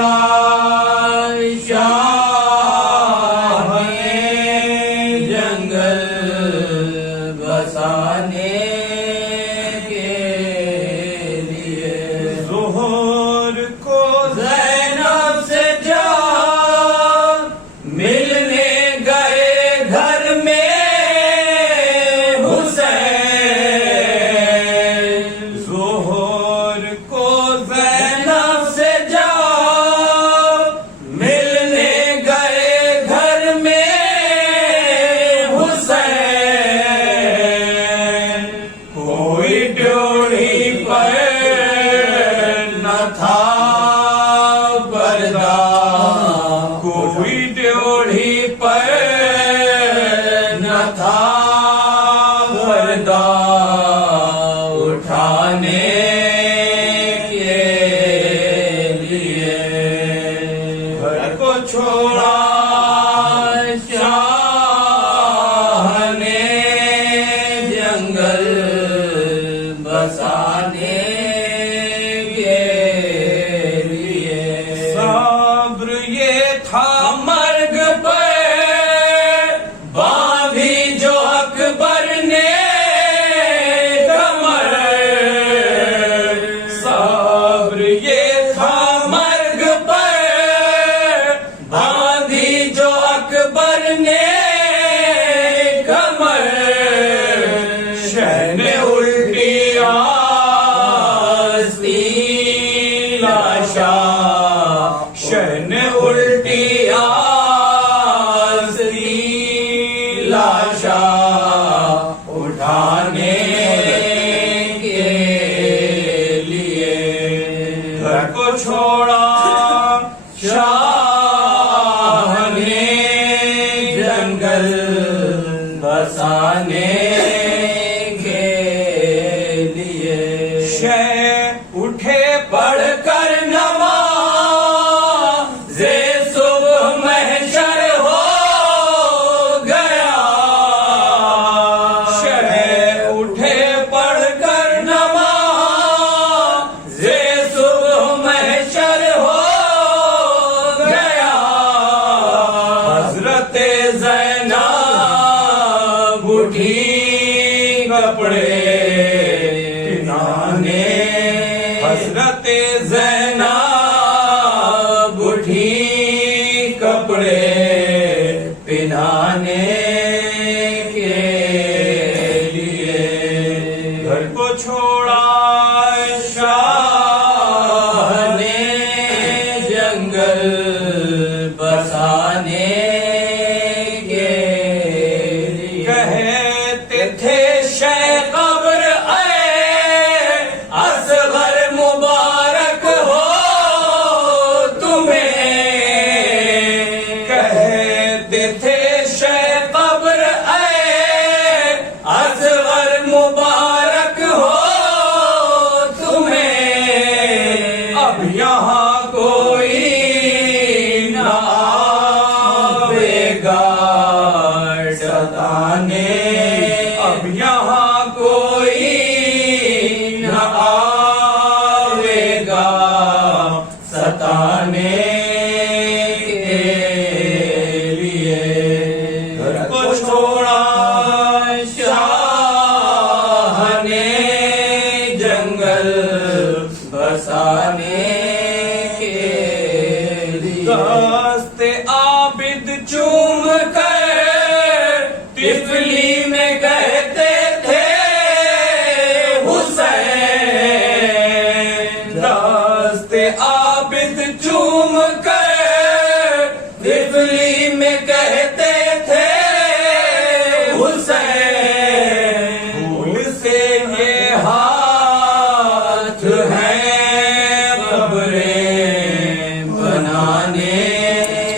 چھوڑا شاہ نے جنگل بسانے کے لیے، ظہور کو زینب سے جا ملنے گئے گھر میں حسین، ظہور کو زینب سے جا ملنے گئے گھر میں حسین، کوئی ڈیوڑی پر نہ تھا پردہ، کوئی ڈیوڑی پر نہ تھا پردہ اٹھانے کے لیے، گھر کو چھوڑا شاہ نے جنگل بسانے کے لیے، صبر یہ تھا مرگ پر باندھی جو اکبر نے کمر، صبر یہ تھا مرگ پر باندھی جو اکبر نے کمر، شہن الٹی آستین لاشا، شہن الٹی آستین لاشا اٹھانے کے لیے، گھر کو چھوڑا شاہ نے جنگل بسانے کے لیے، اٹھے پڑھ کر نماز صبح محشر ہو گیا، اٹھے پڑھ کر نماز صبح محشر ہو گیا، حضرت زینب اٹھی کپڑے پہنانے، حضرت زینب اٹھی کپڑے پہنانے کے لیے، گھر کو چھوڑا شاہ نے جنگل بسانے کے لیے، کہتے تھے شیخ قبر اے اصغر مبارک ہو تمہیں، کہتے تھے شیخ قبر اے اصغر مبارک ہو تمہیں، اب یہاں کوئی نہ آئے گا ستانے، اب یہاں کوئی نہ آئے گا ستانے کے لیے، گھر کو چھوڑا شاہ نے جنگل بسانے کے لیے، دست عابد چوم کر طفلی میں کہتے تھے حسین، دست عابد چوم کر طفلی میں کہتے تھے حسین، پھول سے یہ ہاتھ ہیں قبریں بنانے،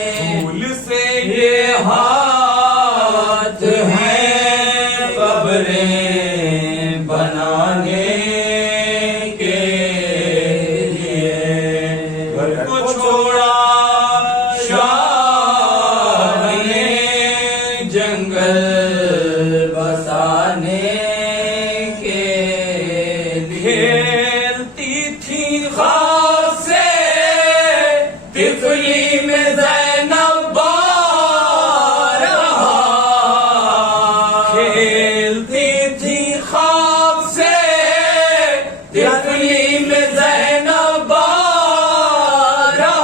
پھول سے یہ ہاتھ ہیں قبریں بنانے کے لیے، گھر کو چھوڑا شاہ نے جنگل بسانے کے لیے، کھیلتی تھی خواب سے طفلی میں زینب بارہا کھیلتی تھی خواب سے طفلی میں زینب بارہا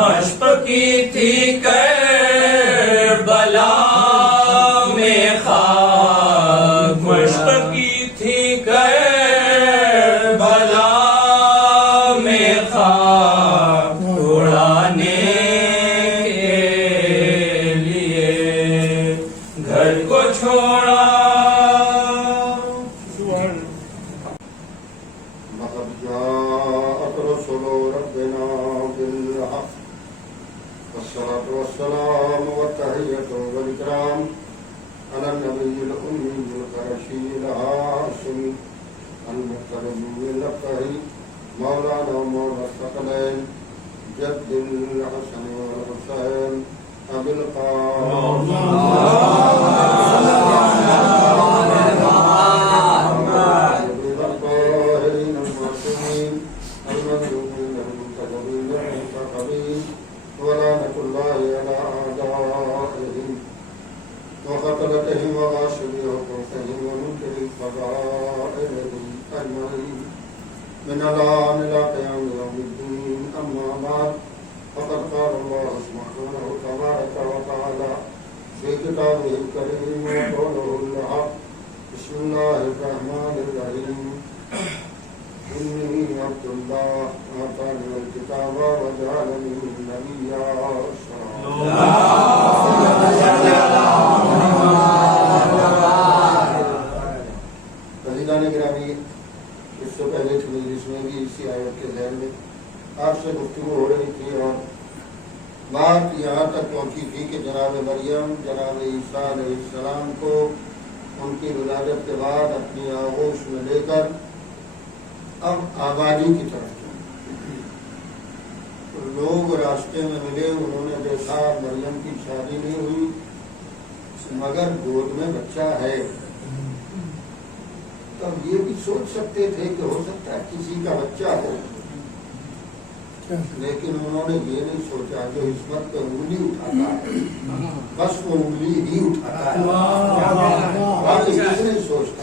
مشق کی تھی کربلا میں خاک مشق کی تھی کربلا میں خاک اڑانے کے لیے گھر کو چھوڑا لقد جاءت رسل ربنا بالحق والصلاة والسلام والتحية والإكرام على النبي الأمي القرشي الهاشمي المقتدي اللقبي مولانا ومولى الثقلين جد الحسن والحسين أبي الطاهرين المعصومين المنذوبين المنتجبين المنتقبين ولعنة الله على أعدائهم وقتلتهم وغاشمي حقوقهم ومنكر فضائلهم أجمعين من الآن إلى قيام يوم الدين أما بعد فقد قال الله سبحانه تبارك وتعالى في كتابه الكريم وقوله الحق بسم الله الرحمن الرحيم إني عبد الله آتاني الكتاب وجعلني نبيا عزیزان گرامی، اس سے پہلے کی مجلس میں بھی اسی آیت کے ذیل میں آپ سے گفتگو ہو رہی تھی اور بات یہاں تک پہنچی تھی کہ جناب مریم جناب عیسیٰ علیہ السلام کو ان کی ولادت کے بعد اپنی آغوش میں لے کر اب آبادی کی طرف چلے۔ لوگ راستے میں ملے، انہوں نے دیکھا مریم کی شادی نہیں ہوئی مگر گود میں بچہ ہے۔ تب یہ بھی سوچ سکتے تھے کہ ہو سکتا ہے کسی کا بچہ ہو، لیکن انہوں نے یہ نہیں سوچا جو عصمت پہ انگلی اٹھاتا ہے بس وہ انگلی ہی اٹھاتا ہے، باقی کچھ نہیں سوچتا۔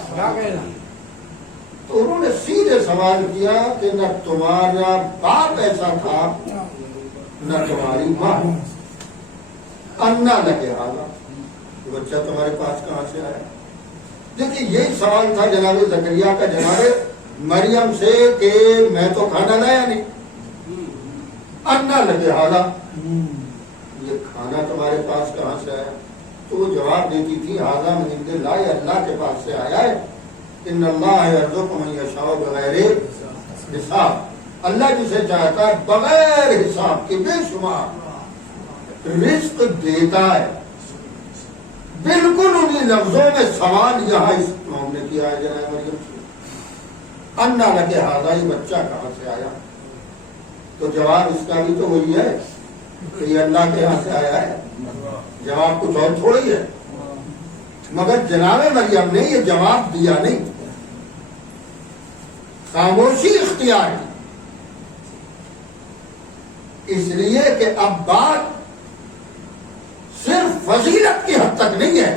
تو انہوں نے سیدھے سوال کیا کہ نہ تمہارا باپ ایسا تھا نہ تمہاری ماں، انا لگے حالا، بچہ تمہارے پاس کہاں سے آیا؟ دیکھیے یہی سوال تھا جناب زکریا کا جناب مریم سے کہ میں تو کھانا لایا نہیں، انا لگے حالا، یہ کھانا تمہارے پاس کہاں سے آیا؟ تو وہ جواب دیتی تھی حاضہ من عند اللہ، اللہ کے پاس سے آیا ہے۔ ان اللہ یرزق من یشاء بغیر حساب، اللہ جسے چاہتا ہے بغیر حساب کے بے شمار رزق دیتا ہے۔ بالکل انہی لفظوں میں سوال یہاں اس قوم نے کیا ہے جناب مریم سے، انا لگے حاضہ، یہ بچہ کہاں سے آیا؟ تو جواب اس کا بھی تو وہی ہے کہ یہ اللہ کے یہاں سے آیا ہے، جواب کچھ اور تھوڑی ہے۔ مگر جناب مریم نے یہ جواب دیا نہیں، خاموشی اختیار کی، اس لیے کہ اب بات صرف فضیلت کی حد تک نہیں ہے،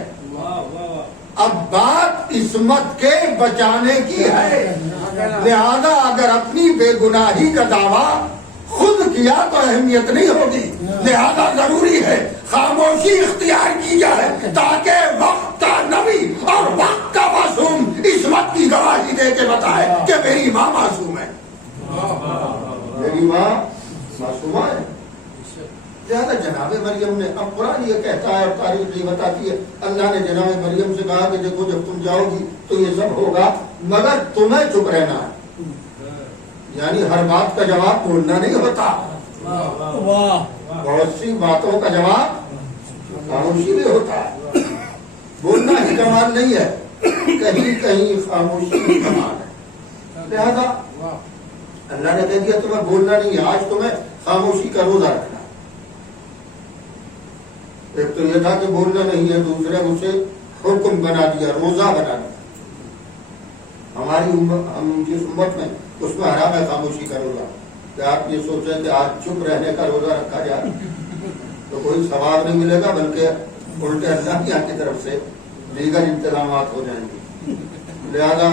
اب بات عصمت کے بچانے کی ہے۔ لہذا اگر اپنی بے گناہی کا دعویٰ خود کیا تو اہمیت نہیں ہوگی، لہذا ضروری ہے خاموشی اختیار کی جائے تاکہ وقت کا نبی اور وقت کا معصوم عصمت کی گواہی دے کے بتائے کہ میری ماں معصوم ہے، میری ماں معصومہ ہے۔ لہذا جناب مریم نے، اب قرآن یہ کہتا ہے اور تاریخ یہ بتاتی ہے، اللہ نے جناب مریم سے کہا کہ دیکھو جب تم جاؤ گی تو یہ سب ہوگا مگر تمہیں چپ رہنا ہے، یعنی ہر بات کا جواب بولنا نہیں ہوتا، بہت سی باتوں کا جواب خاموشی بھی ہوتا ہے۔ بولنا ہی کمال نہیں ہے، کہیں کہیں خاموشی ہی کمال ہے۔ لہذا اللہ نے کہہ دیا تمہیں بولنا نہیں ہے، آج تمہیں خاموشی کا روزہ رکھنا۔ ایک تو یہ تھا کہ بولنا نہیں ہے، دوسرے اسے حکم بنا دیا، روزہ بنا دیا۔ ہماری امت، ہم جس امت میں، اس میں حرام ہے خاموشی کا روزہ، کہ آپ یہ سوچیں کہ آج چپ رہنے کا روزہ رکھا جائے تو کوئی ثواب نہیں ملے گا، بلکہ الٹے اللہ کی طرف سے دیگر انتظامات ہو جائیں گے. لہذا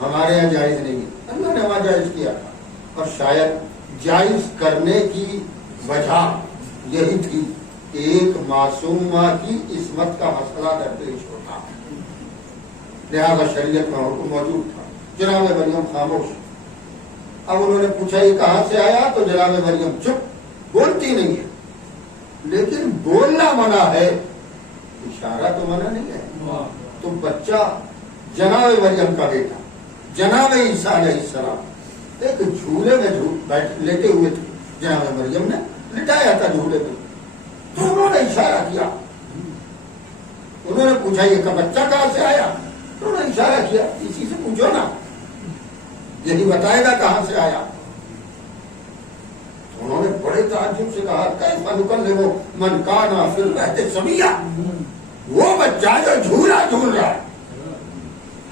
ہمارے یہاں جائز نہیں ہے، اللہ نے وہاں جائز کیا تھا. اور شاید جائز کرنے کی وجہ یہی تھی کہ ایک معصومہ کی عصمت کا مسئلہ درپیش ہوتا، لہذا شریعت میں حکم موجود تھا. جناب مریم خاموش. اب انہوں نے پوچھا یہ کہاں سے آیا، تو جناب مریم چپ، بولتی نہیں ہے. لیکن بولنا منع ہے، اشارہ تو منع نہیں ہے. تو بچہ جناب مریم کا بیٹا جناب عیسیٰ علیہ السلام ایک جھولے میں لیٹے ہوئے تھے. جناب مریم نے لٹایا تھا جھولے میں، تو انہوں نے اشارہ کیا. انہوں نے پوچھا یہ کا بچہ کہاں سے آیا، انہوں نے اشارہ کیا. اسی سے پوچھو نا، یہی بتائے گا کہاں سے آیا. انہوں نے بڑے تعجب سے کہا کیسا نکلے وہ من کانا فی البحر سمیہ، وہ بچہ جو جھولا جھول رہا ہے،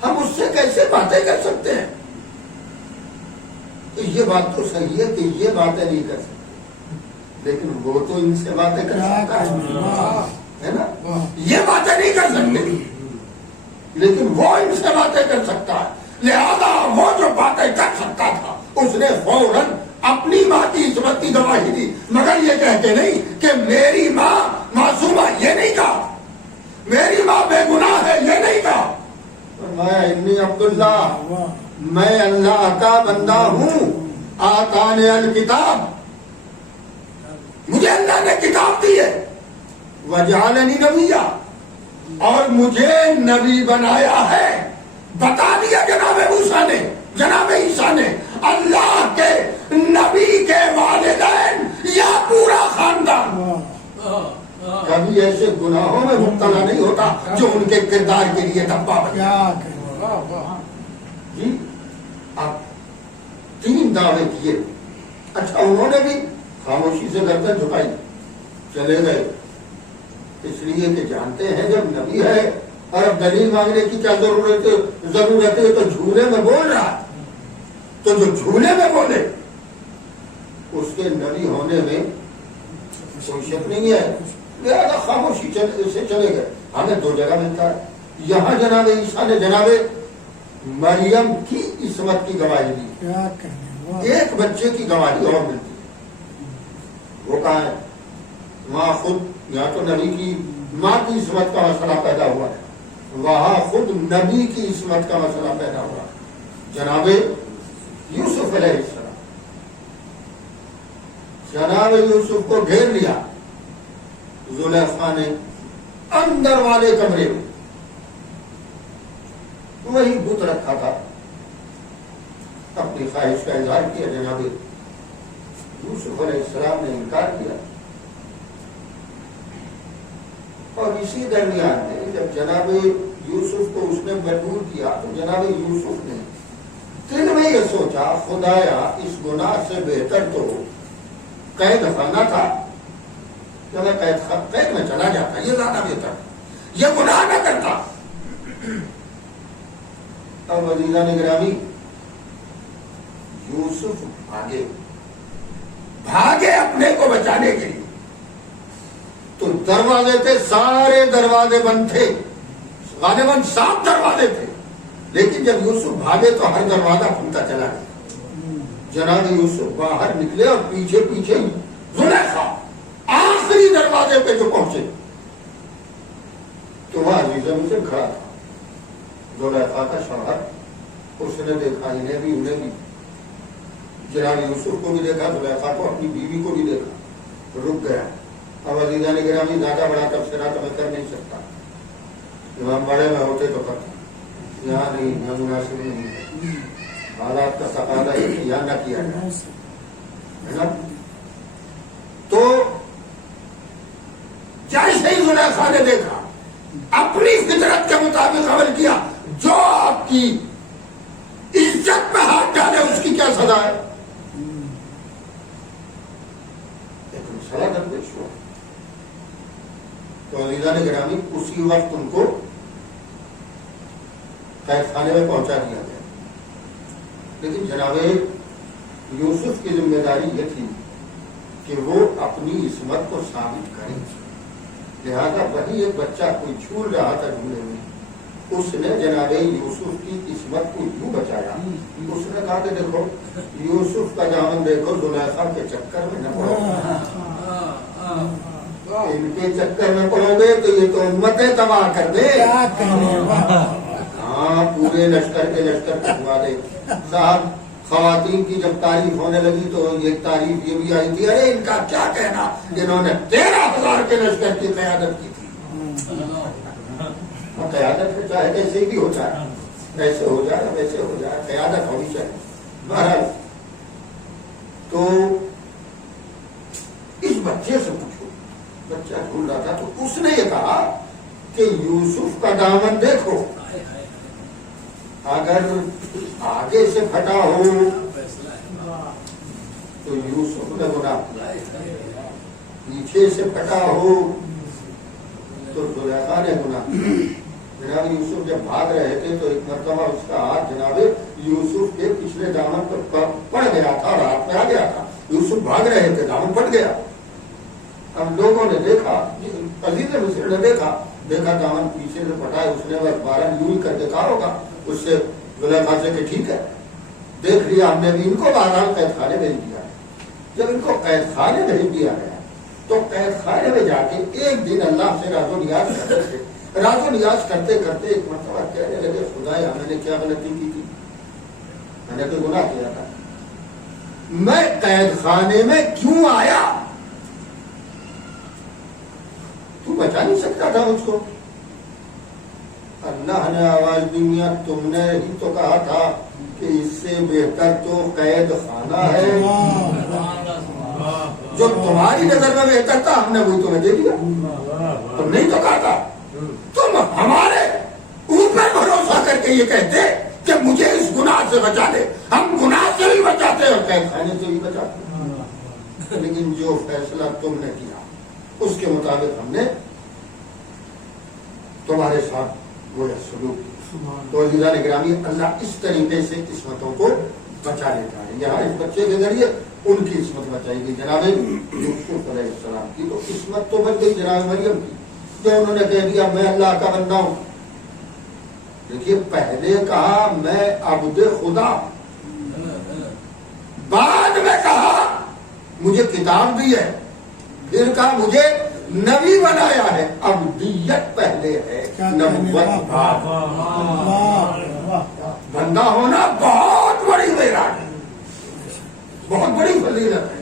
ہم اس سے کیسے باتیں کر سکتے ہیں. تو یہ بات تو صحیح ہے کہ یہ باتیں نہیں کر سکتے، لیکن وہ تو ان سے باتیں کر سکتا ہے نا. یہ باتیں نہیں کر سکتے لیکن وہ ان سے باتیں کر سکتا ہے. لہذا وہ جو باتیں کر سکتا تھا اس نے فوراً اپنی ماں کی عصمت کی گواہی دی، مگر یہ کہہ کے نہیں کہ میری ماں معصومہ، یہ نہیں کہا. میری ماں بے گناہ ہے، یہ نہیں کہا. میں انی عبداللہ، میں اللہ کا بندہ ہوں. آتانے الکتاب، مجھے اللہ نے کتاب دی ہے. وجعلنی نبیہ، اور مجھے نبی بنایا ہے. بتا دیا جناب موسیٰ نے، جناب عیسیٰ نے، اللہ کے نبی کے والدین یا پورا خاندان کبھی ایسے گناہوں میں مبتلا نہیں ہوتا جو ان کے کردار کے لیے دھبا بنا. جی آپ 3 دعوے کیے. اچھا انہوں نے بھی خاموشی سے گردن جھکائی، چلے گئے. اس لیے کہ جانتے ہیں جب نبی ہے اور اب دلیل مانگنے کی کیا ضرورت ہے. تو جھولے میں بول رہا ہے، تو جو جھولے میں بولے اس کے نبی ہونے میں کوئی شک نہیں ہے. لہٰذا خاموشی سے چلے گئے. ہمیں 2 جگہ ملتا ہے. یہاں جناب عیسیٰ نے جناب مریم کی عصمت کی گواہی دی، ایک بچے کی گواہی اور ملتی ہے. وہ کہاں ہے؟ ماں خود، یہاں تو نبی کی ماں کی عصمت کا مسئلہ پیدا ہوا ہے، وہاں خود نبی کی عصمت کا مسئلہ پیدا ہوا. جناب یوسف علیہ السلام، جناب یوسف کو گھیر لیا زلیخا نے اندر والے کمرے میں. وہی بت رکھا تھا، اپنی خواہش کا اظہار کیا. جناب یوسف علیہ السلام نے انکار کیا. اور اسی درمیان میں جب جناب یوسف کو اس نے مجبور کیا تو جناب یوسف نے دل میں یہ سوچا خدایا اس گناہ سے بہتر تو قید خانہ تھا کہ میں قید میں چلا جاتا، یہ زیادہ بہتر، یہ گناہ نہ کرتا. اب عزیزان گرامی یوسف بھاگے اپنے کو بچانے کے لیے. تو دروازے تھے، سارے دروازے بند تھے، غالباً 7 دروازے تھے. لیکن جب یوسف بھاگے تو ہر دروازہ کھلتا چلا گیا. جناب یوسف باہر نکلے اور پیچھے پیچھے زلیخا آخری دروازے پہ جو پہنچے تو وہاں مصر کھڑا تھا، زلیخا کا شوہر. اس نے دیکھا انہیں بھی انہیں بھی، جناب یوسف کو بھی دیکھا، زلیخا کو، اپنی بیوی کو بھی دیکھا. رک گیا. اب عزیزان گرامی زیادہ بڑا تبصرہ تو میں کر نہیں سکتا، امام بڑے میں ہوتے تو کرتا، یہاں نہیں، یہاں مناسب نہیں ہے. حالات کا تقاضا ہے کہ یہاں نہ کیا جائے. تو جیسے ہی زلیخا نے دیکھا، اپنی فطرت کے مطابق عمل کیا. جو آپ کی عزت میں ہاتھ ڈالے اس کی کیا سزا ہے؟ ایک مسئلہ درپیش ہوا. تو عزیزان گرامی اسی وقت ان کو قید خانے میں پہنچا دیا گیا. لیکن جناب یوسف کی ذمہ داری یہ تھی کہ وہ اپنی عصمت کو ثابت کرے، لہذا وہی ایک بچہ کوئی جھول رہا تھا جھولے میں، اس نے جناب یوسف کی عصمت کو یوں بچایا، اس نے کہا کہ دیکھو یوسف کا دامن دیکھو، زلیخا کے چکر میں نہ پڑو، ان کے چکر میں پڑو گے تو یہ تو امتیں تباہ کر دے، ہاں پورے لشکر کے لشکر کٹوا دے۔ صاحب خواتین کی جب تعریف ہونے لگی تو یہ تعریف یہ بھی آئی تھی، ارے ان کا کیا کہنا، جنہوں نے 13,000 کے لشکر کی قیادت کی تھی۔ قیادت میں چاہے کیسے بھی ہو جائے، ایسے ہو جائے ویسے ہو جائے، قیادت ہونی چاہیے۔ بہرحال تو اس بچے سے پوچھو، بچہ ڈھونڈ رہا تھا تو اس نے یہ کہا کہ یوسف کا دامن دیکھو، اگر آگے سے پھٹا ہو تو یوسف نے گناہ کیا، پیچھے سے پھٹا ہو تو زلیخا نے گناہ کیا۔ جناب یوسف جب بھاگ رہے تھے تو ایک مرتبہ اس کا ہاتھ جناب یوسف کے پچھلے دامن پر پڑ گیا تھا اور ہاتھ میں آ گیا تھا، یوسف بھاگ رہے تھے، دامن پڑ گیا۔ ہم لوگوں نے دیکھا، عزیز مصر نے دیکھا دامن پیچھے سے پھٹا ہے، اس نے بس 12 یوں کر دیکھا ہوگا اس سے زلیخا سے کہ ٹھیک ہے، دیکھ لیا ہم نے بھی، ان کو بہرحال قید خانے بھیج دیا۔ جب ان کو قید خانے بھیج دیا گیا تو قید خانے میں جا کے ایک دن اللہ سے راز و نیاز کرتے تھے، راز و نیاز کرتے کرتے ایک مرتبہ کہنے لگے خدایا میں نے کیا غلطی کی تھی، میں نے تو گناہ کیا تھا، میں قید خانے میں کیوں آیا، تو بچا نہیں سکتا تھا مجھ کو۔ اللہ نے آواز دی، تم نے ہی تو کہا تھا کہ اس سے بہتر تو قید خانہ ہے، جو تمہاری نظر میں بہتر تھا ہم نے وہی تمہیں دے دیا، تم نہیں تو کہا تھا، تم ہمارے اوپر بھروسہ کر کے یہ کہتے کہ مجھے اس گناہ سے بچا دے، ہم گناہ سے بھی بچاتے اور قید خانے سے بھی بچاتے، لیکن جو فیصلہ تم نے کیا اس کے مطابق ہم نے تمہارے ساتھ گویا سلوک کیا۔ تو عزیزان گرامی، اللہ اس طریقے سے قسمتوں کو بچا لیتا ہے۔ یہاں اس بچے کے ذریعے ان کی قسمت بچائی گئی، جناب یوسف علیہ السلام کی تو قسمت تو بچ گئی جناب مریم کی، جو انہوں نے کہہ دیا میں اللہ کا بندہ ہوں۔ دیکھیے پہلے کہا میں عبد خدا، بعد میں کہا مجھے کتاب دی ہے، پھر کہا مجھے نبی بنایا ہے۔ عبدیت پہلے ہے، نبوت بعد۔ بندہ ہونا بہت بڑی معراج ہے، بہت بڑی فضیلت ہے۔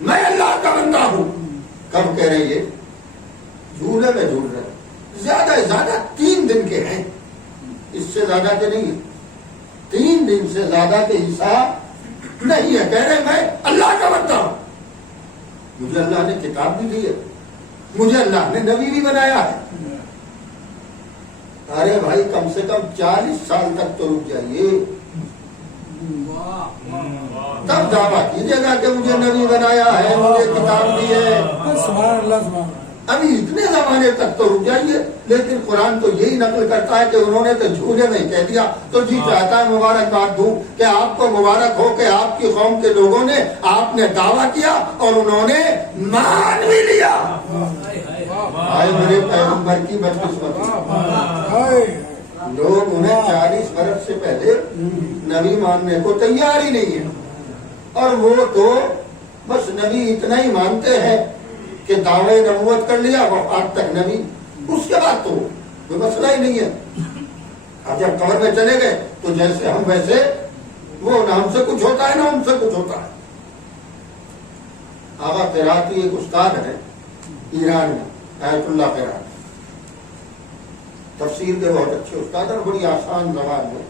میں اللہ کا بندہ ہوں، کب کہہ رہے یہ؟ جھولے میں جھول رہے، زیادہ سے زیادہ 3 دن کے ہیں، اس سے زیادہ کے نہیں، 3 دن سے زیادہ کے حساب نہیں ہے۔ کہہ رہے میں اللہ کا بندہ ہوں، مجھے اللہ نے کتاب بھی دی ہے، مجھے اللہ نے نبی بھی بنایا ہے۔ ارے بھائی کم سے کم 40 سال تک تو رک جائیے، تب دعویٰ کیجیے گا کہ مجھے نبی بنایا ہے، مجھے کتاب دی ہے۔ ابھی اتنے زمانے تک تو رک جائیے، لیکن قرآن تو یہی نقل کرتا ہے کہ انہوں نے تو جھولے میں کہہ دیا، تو جی چاہتا ہے مبارکباد دوں کہ آپ کو مبارک ہو کہ آپ کی قوم کے لوگوں نے آپ نے دعویٰ کیا اور انہوں نے مان بھی لیا۔ آئے میرے پیغمبر کی بدقسمتی، لوگ انہیں 40 برس سے پہلے نبی ماننے کو تیار ہی نہیں ہے، اور وہ تو بس نبی اتنا ہی مانتے ہیں کہ دعوے نبوت کر لیا وفات تک نبی، اس کے بعد تو کوئی مسئلہ ہی نہیں ہے۔ اب جب قبر میں چلے گئے تو جیسے ہم ویسے، وہ نہ ہم سے کچھ ہوتا ہے نہ ہم سے کچھ ہوتا ہے۔ آغا قراتی ایک استاد ہے ایران میں، آیت اللہ قرات، تفسیر کے بہت اچھے استاد ہیں، بڑی آسان زبان میں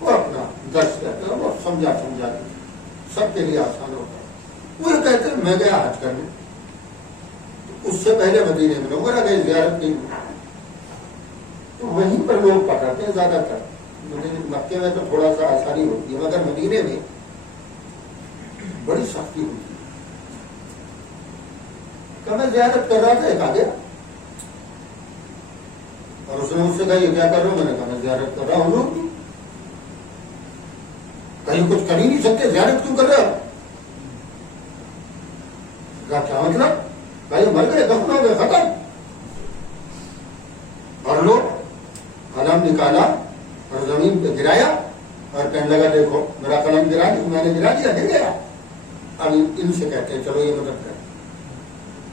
وہ اپنا درس کرتے ہیں، بہت سمجھا سب کے لیے آسان ہوتا ہے۔ وہ یہ کہتے ہیں میں گیا حج کرنے، اس سے پہلے مدینے میں لوگوں نے گئے زیارت نہیں، تو وہیں پر لوگ پکڑتے ہیں زیادہ تر۔ مکے میں تو تھوڑا سا آسانی ہوتی ہے، مگر مدینے میں بڑی سختی ہوتی ہے۔ کہ میں زیارت کر رہا تھا، ایک آ گیا اور اس نے مجھ سے کہا یہ کیا کر رہا ہوں؟ میں نے کہا میں زیارت کر رہا ہوں۔ کہیں کچھ کر ہی نہیں سکتے، زیارت کیوں کر رہے ہو؟ کیا مطلب؟ بھائی مر گئے، دفن ہو گئے، ختم. اور لوگ قلم نکالا اور زمین پہ گرایا اور کہنے لگا دیکھو میرا قلم گرا دیا، میں نے گرا دیا، گر گیا. اب ان سے کہتے ہیں چلو یہ مدد کریں،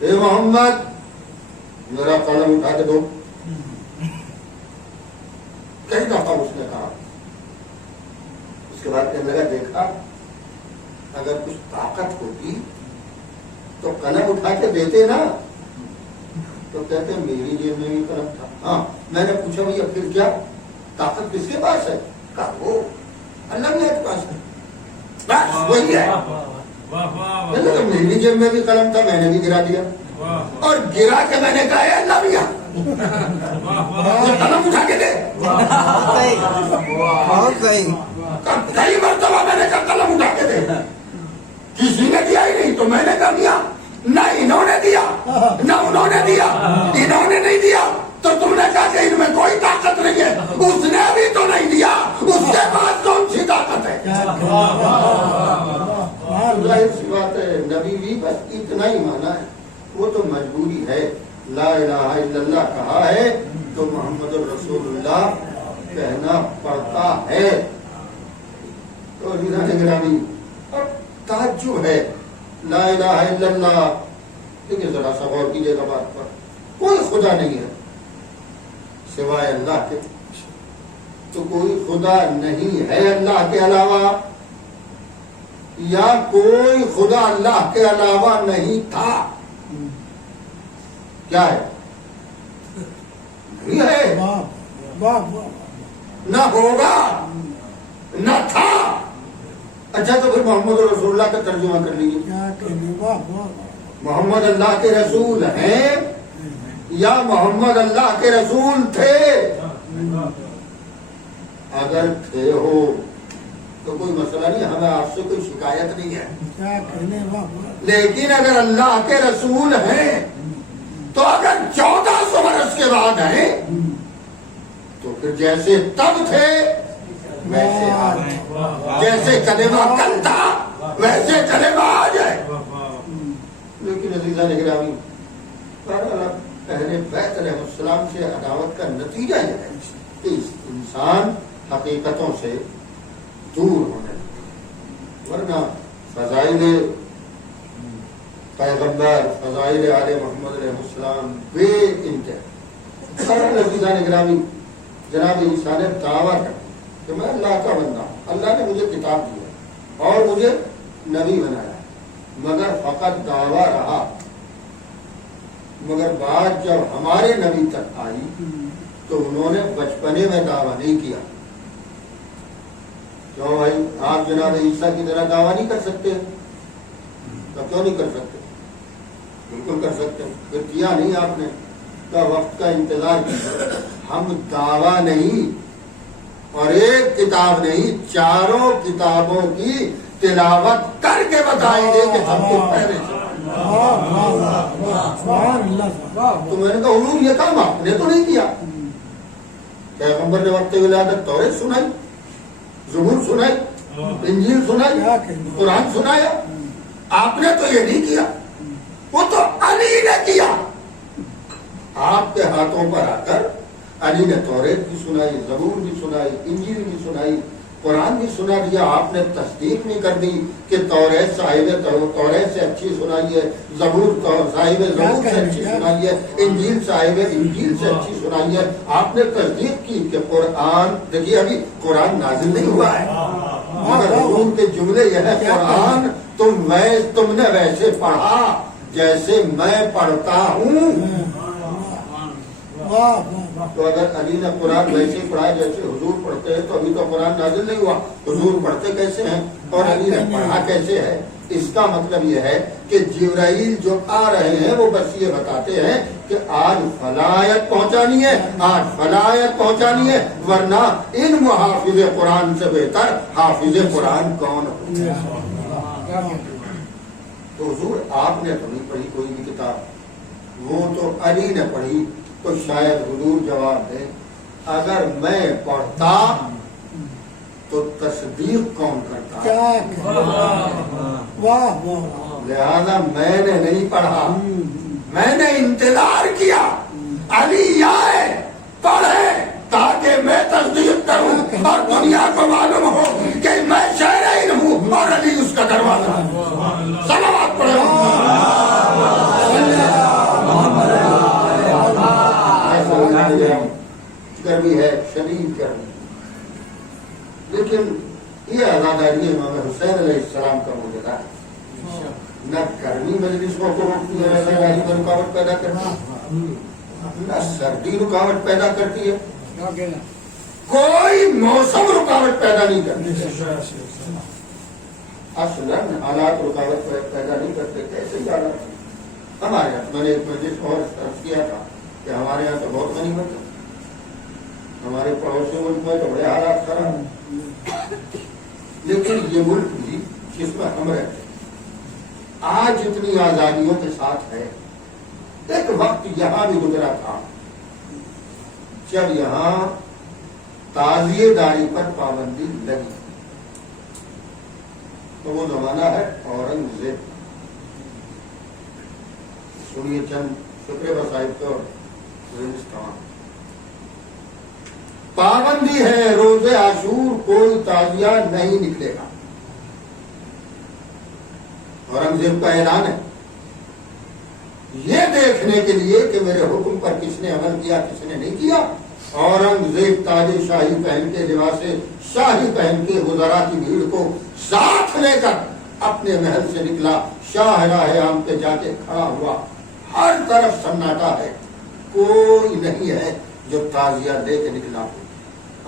اے محمد میرا قلم اٹھا کے دو. کئی دفعہ اس نے کہا. اس کے بعد کہنے لگا دیکھا اگر کچھ طاقت ہوتی تو قلم اٹھا کے دیتے نا. تو کہتے ہیں میری جیب میں بھی قلم تھا. ہاں میں نے پوچھا بھیا پھر کیا طاقت کس کے پاس ہے؟ کہا وہ اللہ کے پاس ہے، بس وہی ہے. میری جیب میں بھی قلم تھا، میں نے بھی گرا دیا، اور گرا کے میں نے کہا ہے اللہ بھیا قلم اٹھا کے دے. کئی مرتبہ میں نے کہا قلم اٹھا کے دے، کسی نے دیا ہی نہیں. تو میں نے کہا دیا نہ انہوں نے دیا نہ انہوں نے دیا، انہوں نے نہیں دیا تو تم نے کہا کہ ان میں کوئی طاقت نہیں ہے. اس نے بھی تو نہیں دیا، اس کے بعد کون سی طاقت ہے؟ ظاہر سی بات ہے نبی بھی بس اتنا ہی مانا ہے، وہ تو مجبوری ہے. لا الہ الا اللہ کہا ہے تو محمد الرسول اللہ کہنا پڑتا ہے. تو گرامی اب تعجب ہے لا الہ الا اللہ. دیکھیے ذرا سا غور کیجیے گا بات پر، کوئی خدا نہیں ہے سوائے اللہ کے. تو کوئی خدا نہیں ہے اللہ کے علاوہ، یا کوئی خدا اللہ کے علاوہ نہیں تھا. کیا ہے؟ نہیں ہے، نہ ہوگا نہ تھا. اچھا تو پھر محمد رسول اللہ کا ترجمہ کر لیجیے. محمد اللہ کے رسول ہیں یا محمد اللہ کے رسول تھے؟ اگر تھے ہو تو کوئی مسئلہ نہیں، ہمیں آپ سے کوئی شکایت نہیں ہے. لیکن اگر اللہ کے رسول ہیں تو اگر 1400 برس کے بعد ہیں تو پھر جیسے تب تھے ویسے آج، جیسے کلمہ کل تھا ویسے کلمہ آج ہے. لیکن عزیزان گرامی اہل بیت علیہ السلام سے عداوت کا نتیجہ یہ ہے کہ انسان حقیقتوں سے دور ہونے لگے. ورنہ فضائل پیغمبر، فضائل آل محمد علیہ السلام بے انتہا. عزیزان گرامی جناب عیسیٰ نے دعویٰ کر کہ میں اللہ کا بندہ ہوں، اللہ نے مجھے کتاب دیا اور مجھے نبی بنایا، مگر فقط دعویٰ رہا. مگر بات جب ہمارے نبی تک آئی تو انہوں نے بچپنے میں دعویٰ نہیں کیا. کیوں بھائی آپ جناب عیسیٰ کی طرح دعویٰ نہیں کر سکتے؟ تو کیوں نہیں کر سکتے؟ بالکل کر سکتے. پھر کیا نہیں آپ نے، تو وقت کا انتظار کیا. ہم دعویٰ نہیں اور ایک کتاب نہیں، چاروں کتابوں کی تلاوت کر کے بتائیں گے کہ ہم کو پہلے سے. تو میں نے کہا حضور یہ کام آپ نے تو نہیں کیا. پیغمبر نے وقت ولادت توریت سنائی، زبور سنائی، انجیل سنائی، قرآن سنایا. آپ نے تو یہ نہیں کیا، وہ تو علی نے کیا. آپ کے ہاتھوں پر آ کر علی نے توریت بھی سنائی، زبور بھی سنائی، انجیل بھی سنائی، قرآن بھی سنا دیا. آپ نے تصدیق نہیں کر دی کہ توریت صاحب توریت سے اچھی سنائی ہے، زبور صاحب زبور سے اچھی سنائی ہے، انجیل صاحب انجیل سے اچھی سنائی ہے. آپ نے تصدیق کی کہ قرآن، دیکھیے ابھی قرآن نازل نہیں ہوا ہے مگر حضور کے جملے یہ ہے قرآن تم نے ویسے پڑھا جیسے میں پڑھتا ہوں. تو اگر علی نے قرآن ویسے پڑھا جیسے حضور پڑھتے ہیں تو ابھی تو قرآن نازل نہیں ہوا. حضور پڑھتے کیسے ہیں اور علی نے پڑھا کیسے ہے؟ اس کا مطلب یہ ہے کہ جبرائیل جو آ رہے ہیں وہ بس یہ بتاتے ہیں کہ آج فلایت پہنچانی ہے، آج فلایت پہنچانی ہے، ورنہ ان محافظ قرآن سے بہتر حافظ قرآن کون ہو؟ تو حضور آپ نے تو نہیں پڑھی کوئی بھی کتاب، وہ تو علی نے پڑھی. تو شاید حضور جواب دے اگر میں پڑھتا تو تصدیق کون کرتا ہے؟ کیا واہ واہ لہذا میں نے نہیں پڑھا، میں نے انتظار کیا علی آئے پڑھے تاکہ میں تصدیق کروں اور دنیا کو معلوم ہو کہ میں شہرین ہوں اور علی اس کا دروازہ۔ صلوات پڑھو۔ گرمی ہے، شدید گرمی، لیکن یہ آزاداری امام حسین علیہ السلام کا معجزہ ہے۔ نہ گرمی مجلسوں کو روکتی ہے، نہ گاڑی میں رکاوٹ پیدا کرتی ہے، نہ سردی رکاوٹ پیدا کرتی ہے، کوئی موسم رکاوٹ پیدا نہیں کرتی۔ اصلاً حالات رکاوٹ پیدا نہیں کرتے، کیسے جانا؟ ہمارے یہاں میں نے ایک مجلس اور عرض کیا تھا کہ ہمارے یہاں تو بہت غنیمت ہے، ہمارے پڑوسی ملک میں تو بڑے حالات خراب ہیں، لیکن یہ ملک بھی جس میں ہم رہتے ہیں آج اتنی آزادیوں کے ساتھ ہے۔ ایک وقت یہاں بھی گزرا تھا جب یہاں تعزیے داری پر پابندی لگی، تو وہ زمانہ ہے اورنگزیب۔ سنیے چند فکرے وسائل کو۔ پابندی ہے روز عاشور کوئی تعزیہ نہیں نکلے گا، اورنگزیب کا اعلان ہے۔ یہ دیکھنے کے لیے کہ میرے حکم پر کس نے عمل کیا کس نے نہیں کیا، اورنگزیب تاج شاہی پہن کے لباس شاہی پہن کے وزراء کی بھیڑ کو ساتھ لے کر اپنے محل سے نکلا، شاہراہ عام پہ جا کے کھڑا ہوا۔ ہر طرف سناٹا ہے، کوئی نہیں ہے جو تعزیہ لے کے نکلا ہو۔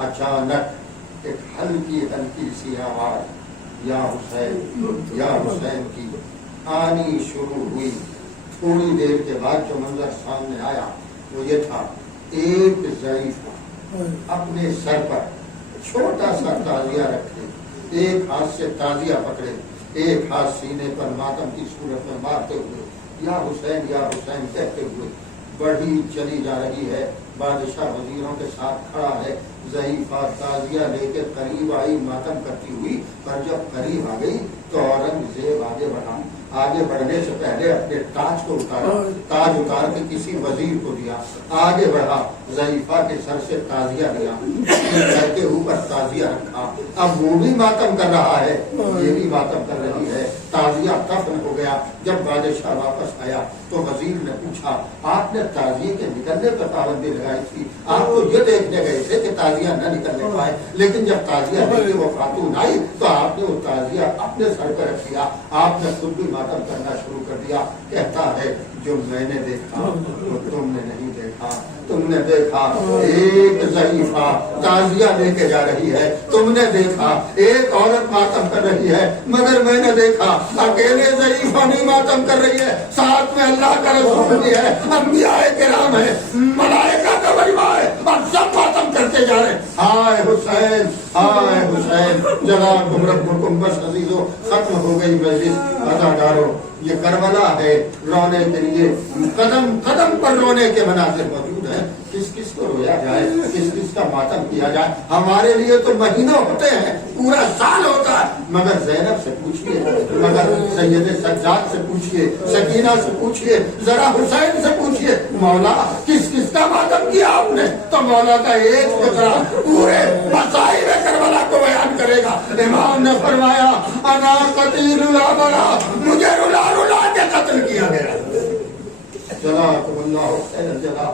اچانک ایک ہلکی ہلکی سی آواز یا حسین کی آنی شروع ہوئی۔ تھوڑی دیر کے بعد جو منظر سامنے آیا وہ یہ تھا، ایک ضعیف اپنے سر پر چھوٹا سا تعزیہ رکھے، ایک ہاتھ سے تعزیہ پکڑے، ایک ہاتھ سینے پر ماتم کی صورت میں مارتے ہوئے یا حسین کہتے ہوئے بڑھی چلی جا رہی ہے۔ بادشاہ وزیروں کے ساتھ کھڑا ہے، ضعیفہ تعزیہ لے کے قریب آئی ماتم کرتی ہوئی، پر جب قریب آ گئی تو اورنگزیب آگے بڑھا۔ آگے بڑھنے سے پہلے اپنے تاج کو اتارا، تاج اتار کے کسی وزیر کو دیا، آگے بڑھا، ضعیفہ کے سر سے تعزیہ لیا، سر کے اوپر تعزیہ رکھا۔ اب وہ بھی ماتم کر رہا ہے، یہ بھی ماتم کر رہی ہے، تعزیہ دفن ہو گیا۔ جب بادشاہ واپس آیا تو وزیر نے پوچھا، آپ نے تعزیے کے نکلنے پر پابندی لگائی تھی، آپ تو یہ دیکھنے گئے تھے کہ تعزیہ نہ نکلنے پائے، لیکن جب تعزیہ لے کے وہ خاتون آئی تو آپ نے وہ تعزیہ اپنے سر پر رکھ دیا، آپ نے خود بھی ماتم کرنا شروع کر دیا۔ کہتا ہے جو میں نے دیکھا وہ تم نے نہیں دیکھا، تم نے دیکھا ایک ضعیفہ تعزیہ لے کے جا رہی ہے، تم نے دیکھا ایک عورت ماتم کر رہی ہے، مگر میں نے دیکھا اکیلے ضعیفہ نہیں ماتم کر رہی ہے، ساتھ میں اللہ کا رسول بھی ہے، انبیاء کرام ہے، ملائکہ کا مجمع ہے، اور سب ماتم کرتے جا رہے ہیں۔ ہائے حسین، ہائے حسین، جزاکم ربکم۔ بس عزیزو ختم ہو گئی مجلس۔ اداکاروں، یہ کربلا ہے، رونے کے لیے قدم قدم پر رونے کے مناظر موجود ہیں۔ کس کس کو رویا جائے، کس کس کا ماتم کیا جائے؟ ہمارے لیے تو مہینوں ہوتے ہیں، پورا سال ہوتا ہے، مگر زینب سے پوچھئے، مگر سید سجاد سے پوچھئے، سکینہ سے پوچھئے، ذرا حسین سے پوچھئے، مولا کس کس کا ماتم کیا آپ نے؟ تو مولا کا ایک فقرہ پورے مصائب کربلا کو بیان کرے گا۔ امام نے فرمایا انا قتیل الابرا، مجھے رلا رلا کے قتل کیا گیا۔ جزاکم اللہ خیر جزا۔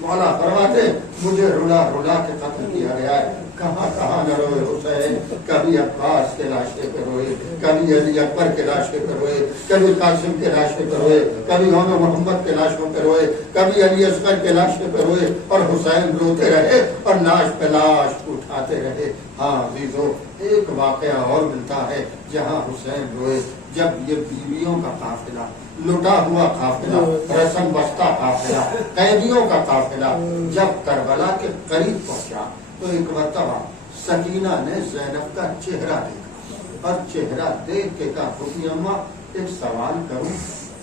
مولا فرماتے مجھے رلا رلا کے قتل کیا گیا ہے۔ کہاں کہاں نہ روئے حسین، کبھی عباس کے لاشے پہ روئے، کبھی علی اکبر کے لاشے پہ روئے، کبھی قاسم کے لاشے پہ روئے، کبھی عمر محمد کے لاشوں پہ روئے، کبھی علی اصغر کے لاشے پہ روئے، اور حسین روتے رہے اور لاش پہ لاش اٹھاتے رہے۔ ہاں عزیزو، ایک واقعہ اور ملتا ہے جہاں حسین روئے، جب یہ بیویوں کا قافلہ، لٹا ہوا قافلہ، رسم بستہ قافلہ، قیدیوں کا قافلہ جب کربلا کے قریب پہنچا تو ایک مرتبہ سکینہ نے زینب کا چہرہ دیکھا، اور چہرہ دیکھ کے کہا پھوپھی اماں ایک سوال کروں؟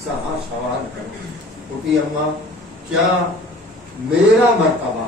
کہاں سوال کروں؟ پھوپھی اماں کیا میرا مرتبہ